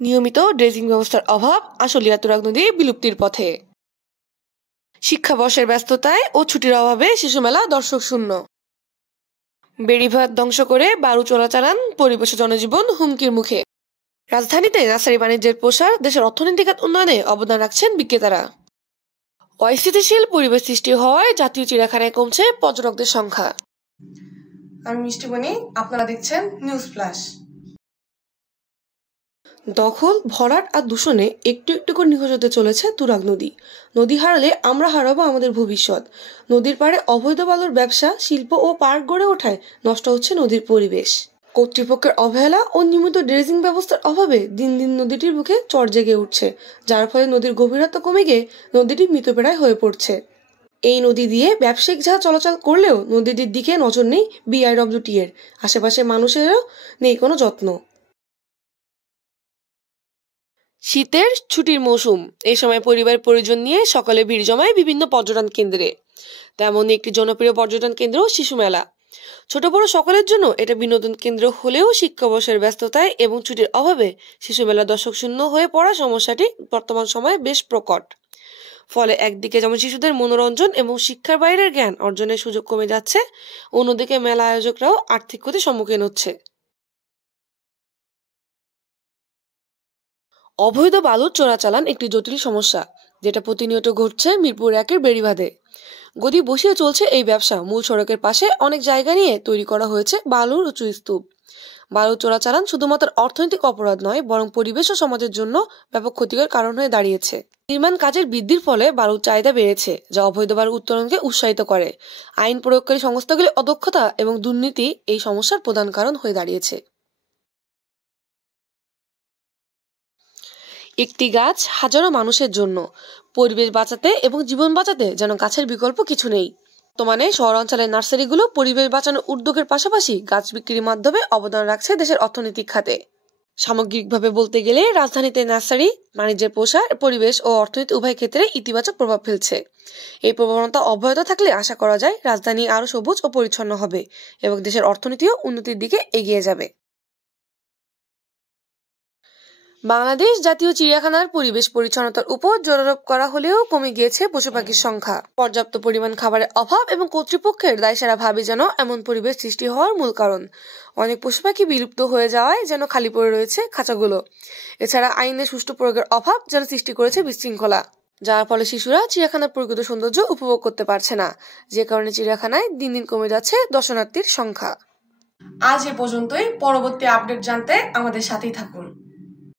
নিয়মিত ড্রেজিং ব্যবস্থার অভাব আশুলিয়া তুরাগ নদী বিলুপ্তির পথে। শিক্ষাবর্ষের ব্যস্ততায় ও ছুটির অভাবে শিশুমেলা দর্শক শূন্য। বেড়িভাত ধ্বংস করে বারু চোরাচালান, পরিবেশ ও জনজীবন হুমকির মুখে। রাজধানীতে নার্সারি বাণিজ্যের প্রসার দেশের অর্থনৈতিক উন্নয়নে অবদান রাখছেন বিক্রেতারা। অস্থিতিশীল পরিবেশ সৃষ্টি হওয়ায় জাতীয় চিড়িয়াখানায় কমছে পর্যটকদের সংখ্যা। আমি মিষ্টিমণি, আপনারা দেখছেন নিউজ ফ্ল্যাশ। দখল, ভরাট আর দূষণে একটু একটু করে নিখোঁজ হতে চলেছে তুরাগ নদী। নদী হারালে আমরা হারাবো আমাদের ভবিষ্যৎ। নদীর পাড়ে অবৈধ বালুর ব্যবসা, শিল্প ও পার্ক গড়ে ওঠায় নষ্ট হচ্ছে নদীর পরিবেশ। কর্তৃপক্ষের অবহেলা ও নিয়মিত ড্রেজিং ব্যবস্থার অভাবে দিন দিন নদীটির বুকে চর জেগে উঠছে, যার ফলে নদীর গভীরতা কমে গিয়ে নদীটি মৃতপ্রায় হয়ে পড়ছে। এই নদী দিয়ে ব্যবসায়িক জাহাজ চলাচল করলেও নদীটির দিকে নজর নেই BIWT এর। আশেপাশে মানুষেরও নেই কোনো যত্ন। শীতের ছুটির মৌসুম, এই সময় পরিবার পরিজন নিয়ে সকালে ভিড় জমায় বিভিন্ন পর্যটন কেন্দ্রে। তেমন একটি জনপ্রিয় পর্যটন কেন্দ্র শিশু মেলা। ছোট বড় সকলের জন্য এটা বিনোদন কেন্দ্র হলেও শিক্ষাবর্ষের ব্যস্ততায় এবং ছুটির অভাবে শিশু মেলা দর্শক শূন্য হয়ে পড়া সমস্যাটি বর্তমান সময়ে বেশ প্রকট। ফলে একদিকে যেমন শিশুদের মনোরঞ্জন এবং শিক্ষার বাইরের জ্ঞান অর্জনের সুযোগ কমে যাচ্ছে, অন্যদিকে মেলা আয়োজকরাও আর্থিক ক্ষতির সম্মুখীন হচ্ছে। অবৈধ বালুর চোরাচালান একটি জটিল সমস্যা, যেটা প্রতিনিয়ত ঘটছে মিরপুর 1-এর বেড়িবাঁধে। গদি বসিয়ে চলছে এই ব্যবসা। মূল সড়কের পাশে অনেক জায়গা নিয়ে তৈরি করা হয়েছে বালুর উঁচু স্তূপ। বালু চোরাচালান শুধুমাত্র অর্থনৈতিক অপরাধ নয়, বরং পরিবেশ ও সমাজের জন্য ব্যাপক ক্ষতিকর কারণ হয়ে দাঁড়িয়েছে। নির্মাণ কাজের বৃদ্ধির ফলে বালুর চাহিদা বেড়েছে, যা অবৈধ বালু উত্তোলনকে উৎসাহিত করে। আইন প্রয়োগকারী সংস্থাগুলির অদক্ষতা এবং দুর্নীতি এই সমস্যার প্রধান কারণ হয়ে দাঁড়িয়েছে। একটি গাছ হাজারো মানুষের জন্য। পরিবেশ বাঁচাতে এবং জীবন বাঁচাতে যেন গাছের বিকল্প কিছু নেই। বর্তমানে শহরাঞ্চলের নার্সারিগুলো পরিবেশ বাঁচানোর উদ্যোগের পাশাপাশি গাছ বিক্রির মাধ্যমে অবদান রাখছে দেশের অর্থনৈতিক খাতে। সামগ্রিকভাবে বলতে গেলে রাজধানীতে নার্সারি বাণিজ্যের প্রসার পরিবেশ ও অর্থনীতি উভয় ক্ষেত্রে ইতিবাচক প্রভাব ফেলছে। এই প্রবণতা অব্যাহত থাকলে আশা করা যায় রাজধানী আরো সবুজ ও পরিচ্ছন্ন হবে এবং দেশের অর্থনীতিও উন্নতির দিকে এগিয়ে যাবে। বাংলাদেশ জাতীয় চিড়িয়াখানার পরিবেশ পরিচ্ছন্নতার উপর জোর আরোপ করা হলেও কমে গিয়েছে পশু পাখির সংখ্যা। পর্যাপ্ত পরিমাণ খাবারের অভাব এবং কর্তৃপক্ষের দায়সারা ভাবে যেন এমন পরিবেশ সৃষ্টি হওয়ার মূল কারণ। অনেক পশু পাখি বিলুপ্ত হয়ে যাওয়ায় যেন খালি পড়ে রয়েছে খাঁচাগুলো। এছাড়া আইনের সুষ্ঠু প্রয়োগের অভাব যেন সৃষ্টি করেছে বিশৃঙ্খলা, যার ফলে শিশুরা চিড়িয়াখানার প্রকৃত সৌন্দর্য উপভোগ করতে পারছে না, যে কারণে চিড়িয়াখানায় দিন দিন কমে যাচ্ছে দর্শনার্থীর সংখ্যা। আজ এ পর্যন্তই। পরবর্তী আপডেট জানতে আমাদের সাথেই থাকুন।